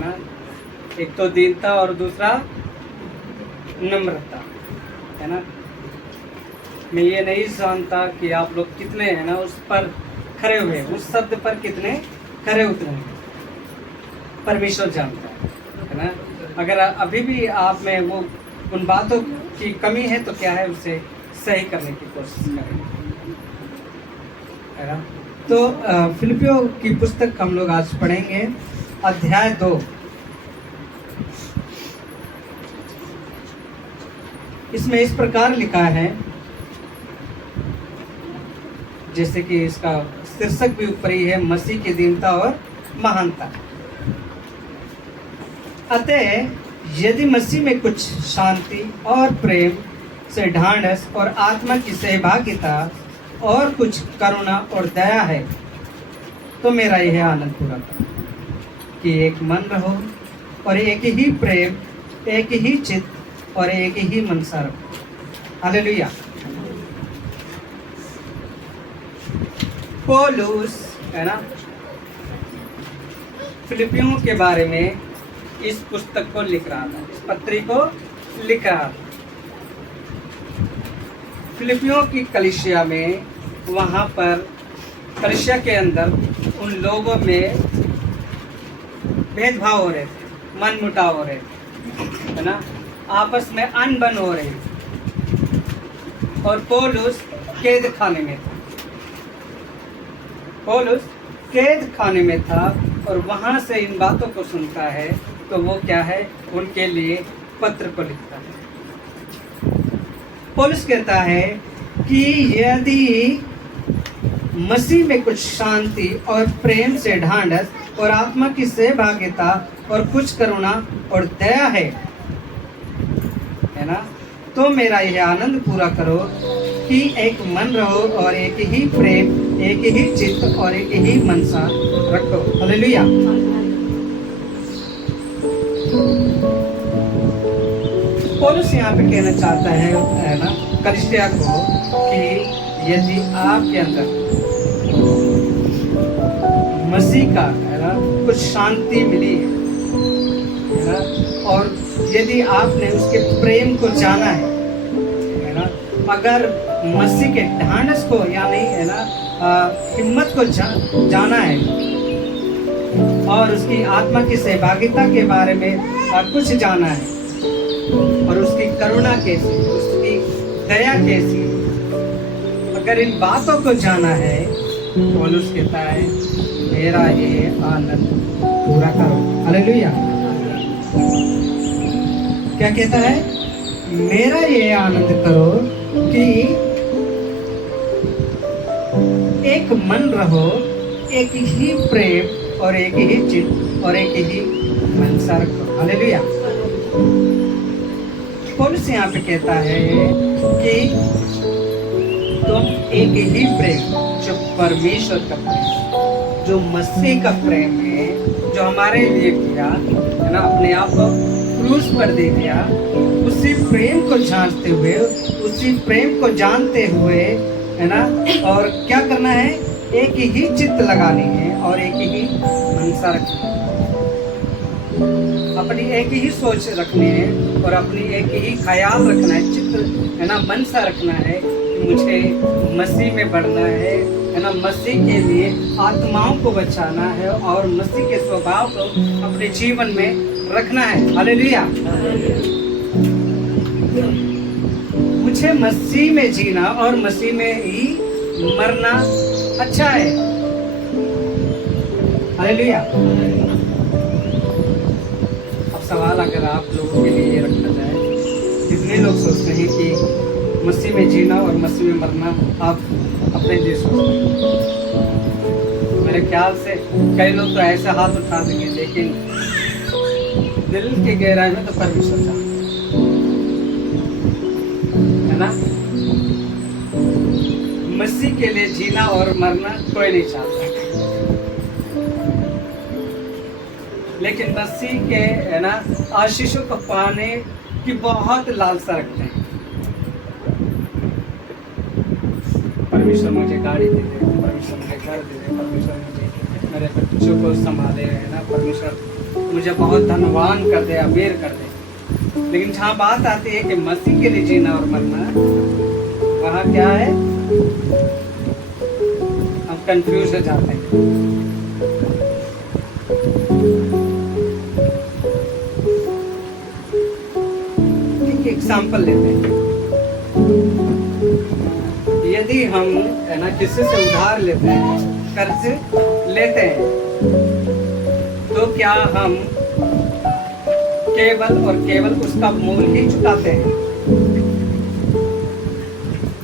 है ना। एक तो दीनता और दूसरा नम्रता, है ना। मैं ये नहीं जानता कि आप लोग कितने, है ना, उस पर खरे हुए, उस शब्द पर कितने खरे उतरे हैं, परमेश्वर जानता है ना। अगर अभी भी आप में वो उन बातों की कमी है तो क्या है, उसे सही करने की कोशिश करें, है ना। तो फिलिपियों की पुस्तक हम लोग आज पढ़ेंगे, अध्याय 2। इसमें इस प्रकार लिखा है, जैसे कि इसका शीर्षक भी ऊपर ही है, मसीह की दीनता और महानता। अतः यदि मसीह में कुछ शांति और प्रेम से ढाढ़स और आत्मा की सहभागिता और कुछ करुणा और दया है, तो मेरा यह आनंद पूरा करो कि एक मन रहो और एक ही प्रेम, एक ही चित्त और एक ही मनसा रखो। हालेलुया। पौलुस, है ना, फिलिपियों के बारे में इस पुस्तक को लिख रहा था, इस पत्री को लिख रहा था फिलिपियों की कलीसिया में। वहाँ पर कलीसिया के अंदर उन लोगों में भेदभाव हो रहे थे, मन मुटाव हो रहे थे, है ना, आपस में अनबन हो रही थी। और पौलुस कैद खाने में था, पौलुस कैद खाने में था और वहाँ से इन बातों को सुनता है, तो वो क्या है, उनके लिए पत्र को लिखता है। पौलुस कहता है कि यदि मसीह में कुछ शांति और प्रेम से ढाढ़स और आत्मा की सहभागिता और कुछ करुणा और दया है ना, तो मेरा यह आनंद पूरा करो कि एक मन रहो और एक ही प्रेम, एक ही चित्त और एक ही मनसा रखो। हालेलुया। पौलुस यहाँ पे कहना चाहता है ना, कलीसिया को, कि यदि आपके अंदर मसीह का, है ना, कुछ शांति मिली है ना, और यदि आपने उसके प्रेम को जाना है ना, अगर मसीह के ढाढ़स को, यानी, है ना, हिम्मत को जाना है और उसकी आत्मा की सहभागिता के बारे में कुछ जाना है, और उसकी करुणा कैसी, उसकी दया कैसी, अगर इन बातों को जाना है, पौलुस कहता है मेरा ये आनंद पूरा करो। हालेलुया। क्या कहता है? मेरा ये आनंद करो कि एक मन रहो, एक ही प्रेम और एक ही चित्त और एक ही मनसा रखो। हालेलुया। पौलुस यहाँ पे कहता है कि तुम एक ही प्रेम, जो परमेश्वर का प्रेम, जो मसीह का प्रेम है, जो हमारे लिए किया, है ना, अपने आप को क्रूस पर दे दिया, उसी प्रेम को जांचते हुए, उसी प्रेम को जानते हुए, है ना, और क्या करना है, एक ही चित्त लगानी है और एक ही मनसा रखनी है, अपनी एक ही सोच रखनी है और अपनी एक ही ख्याल रखना है, चित्त, है ना, मनसा रखना है कि मुझे मसीह में बढ़ना है ना, मसीह के लिए आत्माओं को बचाना है और मसीह के स्वभाव को अपने जीवन में रखना है। हालेलुया। मुझे मसीह में जीना और मसीह में ही मरना अच्छा है। हालेलुया। अब सवाल अगर आप लोगों के लिए ये रखा जाए, कितने लोग सोचते हैं कि मसीह में जीना और मसीह में मरना आप अपने लिए सोचते हैं? मेरे ख्याल से कई लोग तो ऐसे हाथ उठा देंगे, लेकिन दिल के गहराई में तो परमेश्वर चाहता है ना। मसीह के लिए जीना और मरना कोई नहीं चाहता, लेकिन मसीह के, है ना, आशीषों को पाने की बहुत लालसा रखते हैं। परमेश्वर मुझे गाड़ी दे दे, परमेश्वर मुझे घर दे दे, परमेश्वर मुझे मेरे बच्चों को संभाले, है ना परमेश्वर मुझे बहुत धनवान कर दे, अमीर कर दे। लेकिन जहाँ बात आती है कि मसीह के लिए जीना और मरना, वहाँ क्या है, हम कंफ्यूज हो जाते हैं। एक एग्जाम्पल लेते हैं। यदि हम, है ना, किसी से उधार लेते हैं, कर्ज लेते हैं, तो क्या हम केवल और केवल उसका मूल ही चुकाते हैं?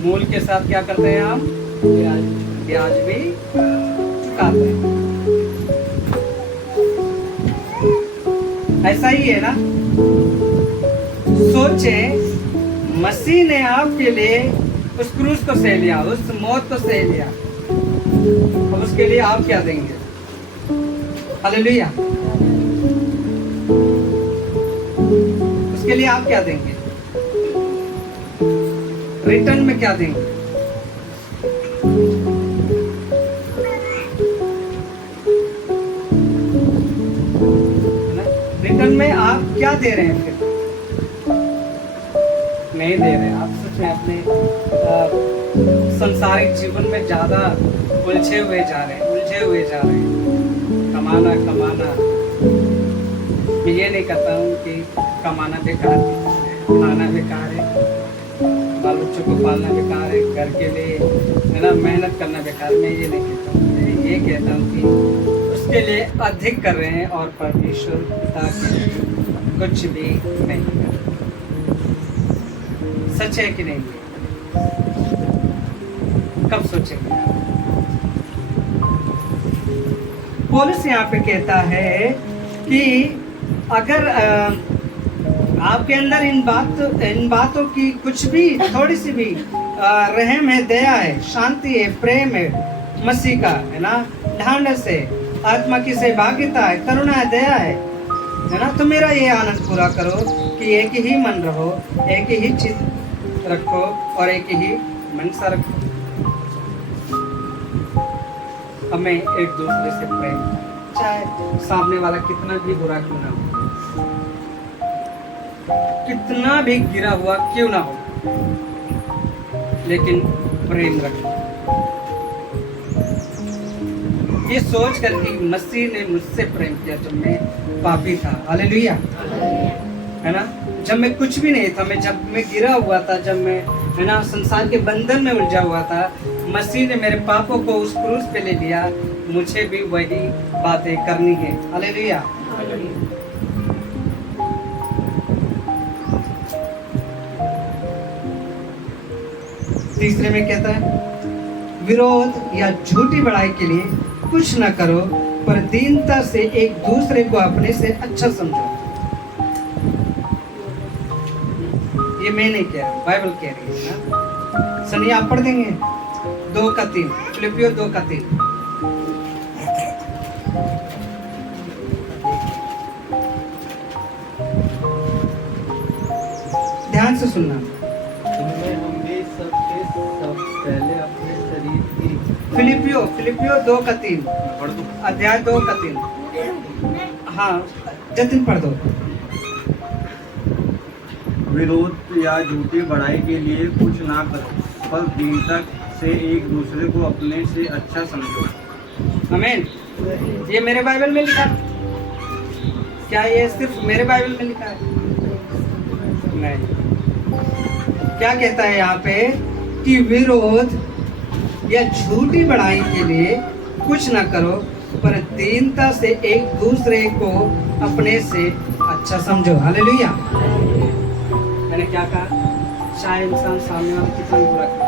मूल के साथ क्या करते हैं हम? ब्याज भी चुकाते हैं। ऐसा ही है ना। सोचे मसीह ने आपके लिए उस क्रूस को सह लिया, उस मौत को सह लिया, अब उसके लिए आप क्या देंगे? हालेलुया। उसके लिए आप क्या देंगे? रिटर्न में क्या देंगे? रिटर्न में आप क्या दे रहे हैं? फिर नहीं दे रहे। आप सच में अपने संसारिक जीवन में ज्यादा उलझे हुए जा रहे हैं। कमाना। मैं ये नहीं कहता हूँ कि कमाना बेकार है, खाना बेकार है, बाल बच्चों को पालना बेकार है, घर के लिए, है ना, मेहनत करना बेकार। मैं ये नहीं कहता हूँ। मैं ये कहता हूँ कि उसके लिए अधिक कर रहे हैं और परमेश्वर पिता के लिए कुछ भी नहीं कर रहे। सच है कि नहीं? कब सोचेंगे? पौलुस यहाँ पे कहता है कि अगर आपके अंदर इन बातों की कुछ भी, थोड़ी सी भी रहम है, दया है, शांति है, प्रेम है, मसीह का, है ना, ढांढस है, आत्मा की सहभागिता है, करुणा है, दया है ना, तो मेरा ये आनंद पूरा करो कि एक ही मन रहो, एक ही चित्त रखो और एक ही मनसा रखो। हमें एक दूसरे से प्रेम, चाहे सामने वाला कितना भी बुरा क्यों ना हो, कितना भी गिरा हुआ क्यों ना हो, लेकिन प्रेम रखो। ये सोच कर कि मसीह ने मुझसे प्रेम किया जब मैं पापी था। हालेलुया, है ना। जब मैं कुछ भी नहीं था, जब मैं गिरा हुआ था, जब मैं, है ना, संसार के बंधन में उलझा हुआ था, मसीह ने मेरे पापों को उस क्रूस पे ले लिया। मुझे भी वही बातें करनी है। हालेलुया। तीसरे में कहता है, विरोध या झूठी बड़ाई के लिए कुछ न करो, पर दीनता से एक दूसरे को अपने से अच्छा समझो। ये मैं नहीं कह रहा, बाइबल कह रही है ना। सनी आप पढ़ देंगे 2:3, फिलिपियो 2:3। ध्यान से सुनना। हम भी सबके सब पहले अपने शरीर की, फिलिपियो 2:3, पढ़ दो, अध्याय 2:3। हाँ, जतिन पढ़ दो। विरोध या झूठी बड़ाई के लिए कुछ ना करो, पर दीनता से एक दूसरे को अपने से अच्छा समझो। आमीन। ये मेरे बाइबल में लिखा है? क्या ये सिर्फ मेरे बाइबल में लिखा है? नहीं। क्या कहता है यहाँ पे कि विरोध या झूठी बड़ाई के लिए कुछ ना करो, पर दीनता से एक दूसरे को अपने से अच्छा समझो। हालेलुया। मैंने क्या कहा? चाहे इंसान सामने वाला कितना बुरा करे,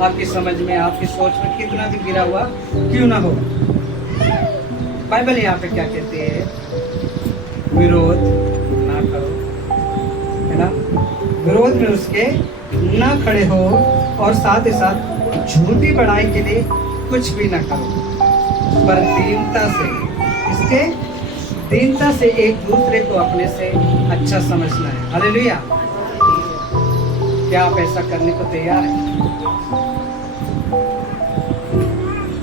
आपकी समझ में, आपकी सोच में कितना भी गिरा हुआ क्यों ना हो, बाइबल यहाँ पे क्या कहती है? विरोध ना करो, है ना। विरोध में उसके ना खड़े हो और साथ ही साथ झूठी बड़ाई के लिए कुछ भी ना करो, पर दीनता से एक दूसरे को अपने से अच्छा समझना है। हालेलुया। क्या आप ऐसा करने को तैयार हैं?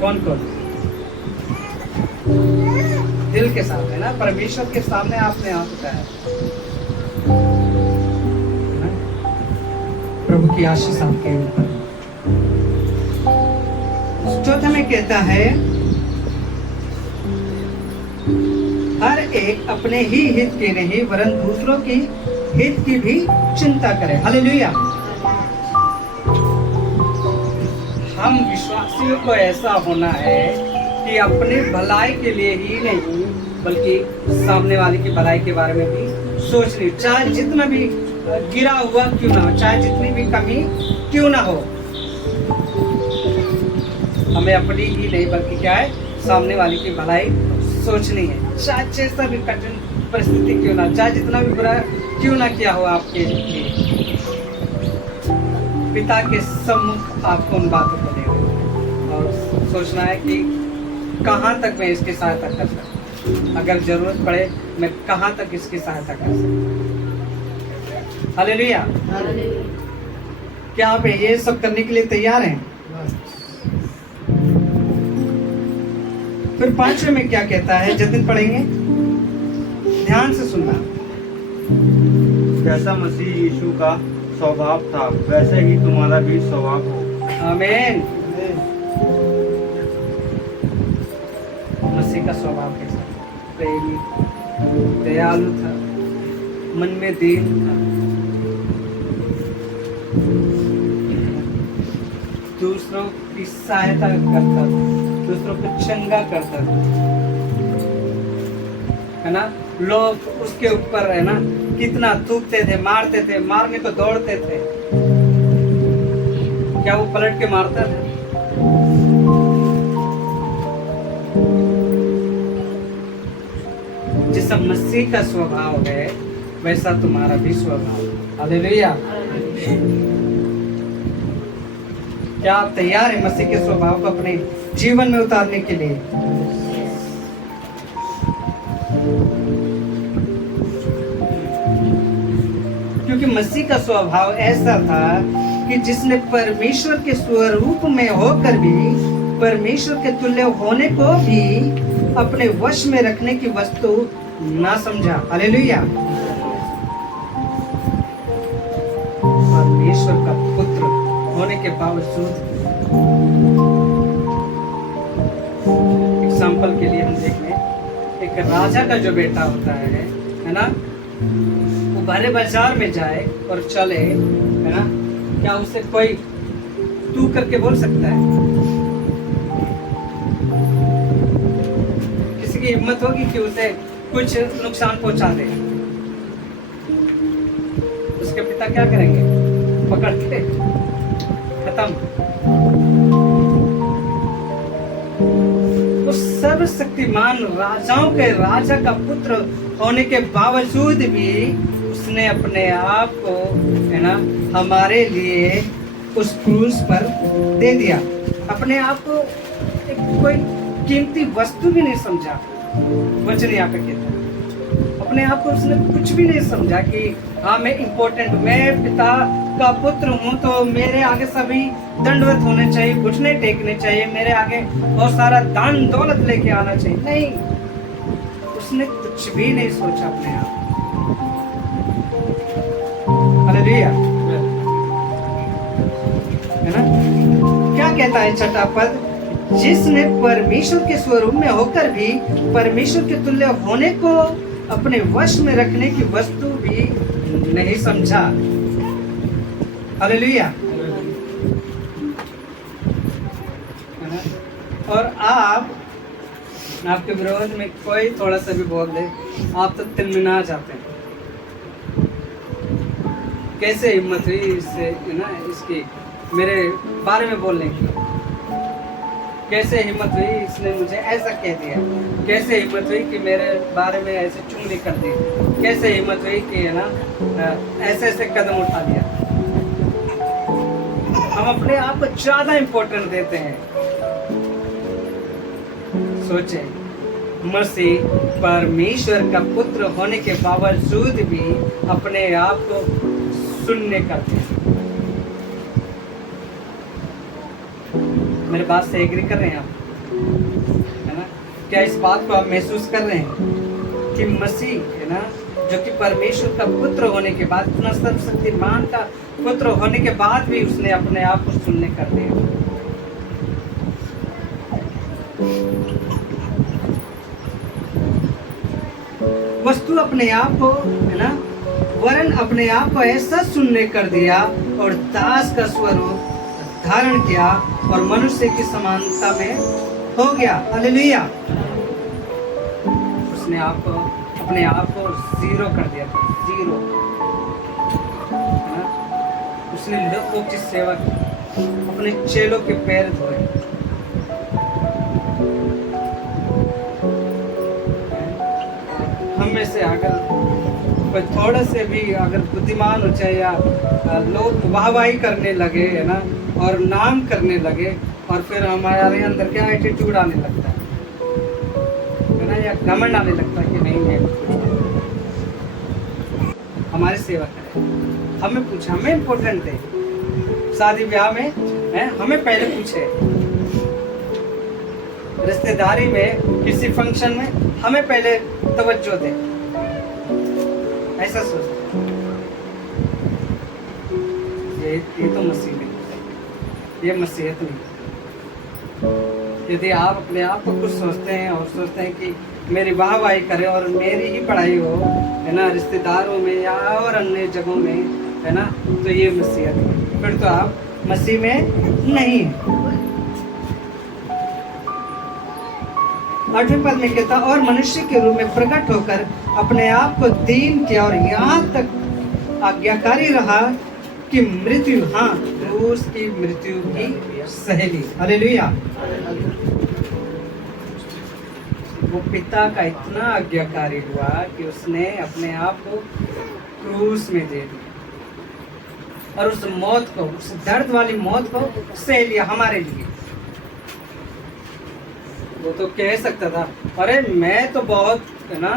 कौन कौन? दिल के साथ, है ना, परमेश्वर के सामने आपने हाथ उठाया, है ना? प्रभु की आशीष आपके ऊपर। चौथा में कहता है हर एक अपने ही हित के नहीं वरन दूसरों की हित की भी चिंता करे। हालेलुया। हम विश्वासियों को ऐसा होना है कि अपने भलाई के लिए ही नहीं बल्कि सामने वाले की भलाई के बारे में भी सोचनी, चाहे जितना भी गिरा हुआ क्यों ना हो, चाहे जितनी भी कमी क्यों ना हो, हमें अपनी ही नहीं बल्कि क्या है, सामने वाले की भलाई सोचनी है। चाहे जैसा भी कठिन परिस्थिति क्यों ना, चाहे जितना भी बुरा क्यों ना किया हो आपके लिए, पिता के सम्मुख आपको उन बातों को लेना और सोचना है कि कहाँ तक मैं इसकी सहायता कर सकता, अगर जरूरत पड़े मैं कहाँ तक इसकी सहायता कर सकता। हालेलुया। क्या आप ये सब करने के लिए तैयार हैं? फिर 5वें में क्या कहता है, जतिन पढ़ेंगे, ध्यान से सुनना। जैसा मसीह यीशु का स्वभाव था वैसे ही तुम्हारा भी स्वभाव हो। आमीन। मसीह का स्वभाव कैसा? प्रेमी, दयालु था, मन में दीन था, दूसरों की सहायता करता था, दूसरों को चंगा करता था, है ना। लोग उसके ऊपर, है ना, कितना थूकते थे, मारते थे, मारने को दौड़ते थे, क्या वो पलट के मारता था? जैसा मसीह का स्वभाव है वैसा तुम्हारा भी स्वभाव। हालेलुया। क्या आप तैयार हैं मसीह के स्वभाव को अपने जीवन में उतारने के लिए? क्योंकि मसीह का स्वभाव ऐसा था कि जिसने परमेश्वर के स्वरूप में होकर भी परमेश्वर के तुल्य होने को भी अपने वश में रखने की वस्तु ना समझा। हालेलुया। परमेश्वर का पुत्र होने के बावजूद, एग्जाम्पल के लिए हम देख लें, एक राजा का जो बेटा होता है ना, वो भरे बाजार में जाए और चले, है ना, क्या उसे कोई तू करके बोल सकता है? किसी की हिम्मत होगी कि उसे कुछ नुकसान पहुंचा दे? उसके पिता क्या करेंगे? पकड़ के खत्म। उस सर्वशक्तिमान राजाओं के राजा का पुत्र होने के बावजूद भी उसने अपने आप को, है ना, हमारे लिए उस क्रूस पर दे दिया। अपने आप को एक कोई कीमती वस्तु भी नहीं समझा। वचन यहाँ पे कहता है अपने आप को उसने कुछ भी नहीं समझा कि हाँ मैं इम्पोर्टेंट हूँ, मैं पिता का पुत्र हूँ, तो मेरे आगे सभी दंडवत होने चाहिए, घुटने टेकने चाहिए, मेरे आगे बहुत सारा दान दौलत लेके आना चाहिए। नहीं, उसने कुछ भी नहीं सोचा अपने आप। हालेलुया, है ना। क्या कहता है छठा पद? जिसने परमेश्वर के स्वरूप में होकर भी परमेश्वर के तुल्य होने को अपने वश में रखने की वस्तु भी नहीं समझा। हालेलुया। और आपके विरोध में कोई थोड़ा सा भी बोल दे, आप तो तिलमिला जाते हैं। कैसे हिम्मत हुई इससे, ना, इसकी मेरे बारे में बोलने की? कैसे हिम्मत हुई इसने मुझे ऐसा कह दिया? कैसे हिम्मत हुई कि मेरे बारे में ऐसे चुगली कर दी? कैसे हिम्मत हुई कि, है ना, ऐसे ऐसे कदम उठा लिया? हम अपने आप को ज्यादा इम्पोर्टेंट देते हैं। सोचे, मसीह परमेश्वर का पुत्र होने के बावजूद भी अपने आप को शून्य करते हैं। मेरे बात से एग्री कर रहे हैं आप, है ना? क्या इस बात को आप महसूस कर रहे हैं कि मसीह है ना, जो कि परमेश्वर का पुत्र होने के बाद, इतना सर्वशक्तिमान का पुत्र होने के बाद भी उसने अपने आप को शून्य कर दिया। वस्तु अपने आप को है ना, वरन अपने आप को ऐसा शून्य कर दिया और दास का स्वरूप धारण किया और मनुष्य की समानता में हो गया। हालेलुया। उसने अपने आप को जीरो कर दिया, जीरो, है ना। उसने लोगों की सेवा की, अपने चेलों के पैर धोए। हम में से अगर कोई थोड़ा से भी अगर बुद्धिमान हो जाए या लोग वाहवाही करने लगे है ना, और नाम करने लगे, और फिर हमारे अंदर क्या एटीट्यूड आने लगता है ना, या घमंड आने लगता है कि नहीं मैं हमारी सेवा करें। हमें पूछे, हमें इम्पोर्टेंट है, शादी ब्याह में है, हमें पहले पूछे, रिश्तेदारी में, किसी फंक्शन में हमें पहले तवज्जो दे, ऐसा सोचते। ये तो मसीह नहीं, ये मसीहत नहीं। यदि आप अपने आप को कुछ सोचते हैं और सोचते हैं कि मेरी वाहवाही करें और मेरी ही पढ़ाई हो, है ना, रिश्तेदारों में या और अन्य जगहों में, है ना, तो ये मसीहत है, फिर तो आप मसीह में नहीं है। 8वें पद में कहता, और मनुष्य के रूप में प्रकट होकर अपने आप को दीन किया और यहाँ तक आज्ञाकारी रहा कि मृत्यु, हाँ, क्रूस की मृत्यु की सहेली। हालेलुया। वो पिता का इतना आज्ञाकारी हुआ कि उसने अपने आप को क्रूस में दे दिया और उस मौत को, उस दर्द वाली मौत को सह लिया हमारे लिए। वो तो कह सकता था, अरे मैं तो बहुत, है ना,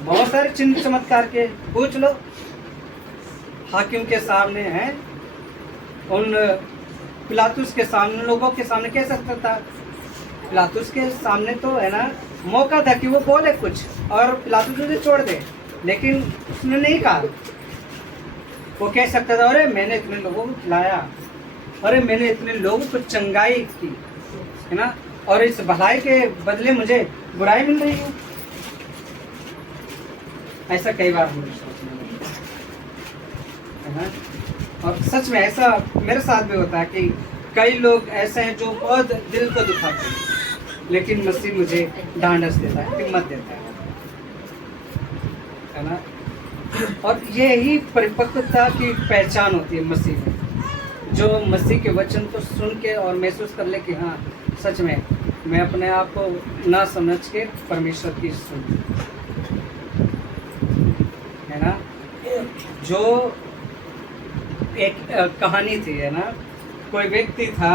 बहुत सारे चिन्ह चमत्कार के, पूछ लो हाकिम के सामने, है, उन पिलातुस के सामने, लोगों के सामने कह सकता था। पिलातुस के सामने तो है ना मौका था कि वो बोले कुछ और पिलातुस उसे छोड़ दे, लेकिन उसने नहीं कहा। वो कह सकता था, अरे मैंने इतने लोगों को खिलाया, अरे मैंने इतने लोगों को चंगाई की, है ना, और इस भलाई के बदले मुझे बुराई मिल रही है। ऐसा कई बार मुझे सोचने लगा, है ना, और सच में ऐसा मेरे साथ भी होता है कि कई लोग ऐसे हैं जो बहुत दिल को दुखाते हैं, लेकिन मसीह मुझे ढांढस देता है, हिम्मत देता है ना। और यही परिपक्वता की पहचान होती है मसीह में, जो मसीह के वचन को सुन के और महसूस कर ले कि हाँ, सच में मैं अपने आप को ना समझ के परमेश्वर की सुन, है ना। जो एक कहानी थी, है ना, कोई व्यक्ति था